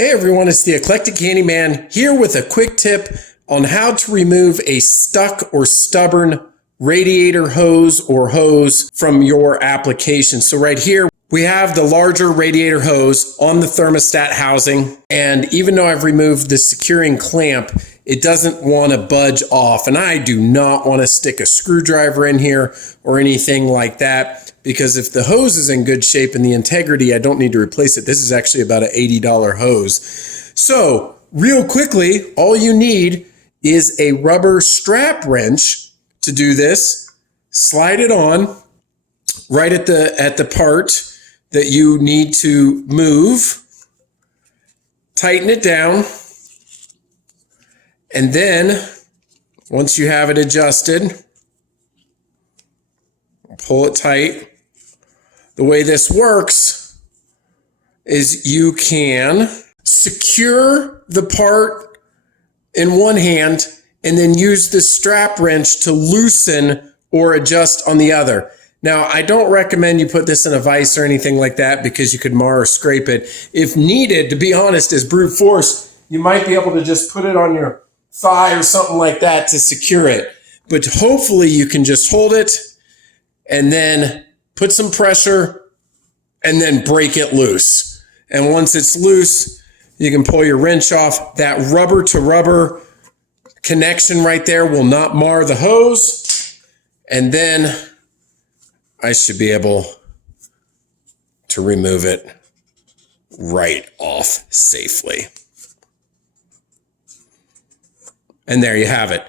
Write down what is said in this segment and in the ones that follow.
Hey everyone, it's the Eclectic Handyman here with a quick tip on how to remove a stuck or stubborn radiator hose or hose from your application. So right here, we have the larger radiator hose on the thermostat housing. And even though I've removed the securing clamp, it doesn't want to budge off. And I do not want to stick a screwdriver in here or anything like that, because if the hose is in good shape and the integrity, I don't need to replace it. This is actually about an $80 hose. So real quickly, all you need is a rubber strap wrench to do this. Slide it on right at the part that you need to move. Tighten it down. And then once you have it adjusted, pull it tight. The way this works is you can secure the part in one hand and then use the strap wrench to loosen or adjust on the other. Now, I don't recommend you put this in a vise or anything like that because you could mar or scrape it. If needed, to be honest, as brute force, you might be able to just put it on your thigh or something like that to secure it. But hopefully you can just hold it and then put some pressure and then break it loose. And once it's loose, you can pull your wrench off. That rubber to rubber connection right there will not mar the hose. And then I should be able to remove it right off safely. And there you have it.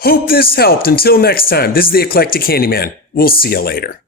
Hope this helped. Until next time, this is the Eclectic Handyman. We'll see you later.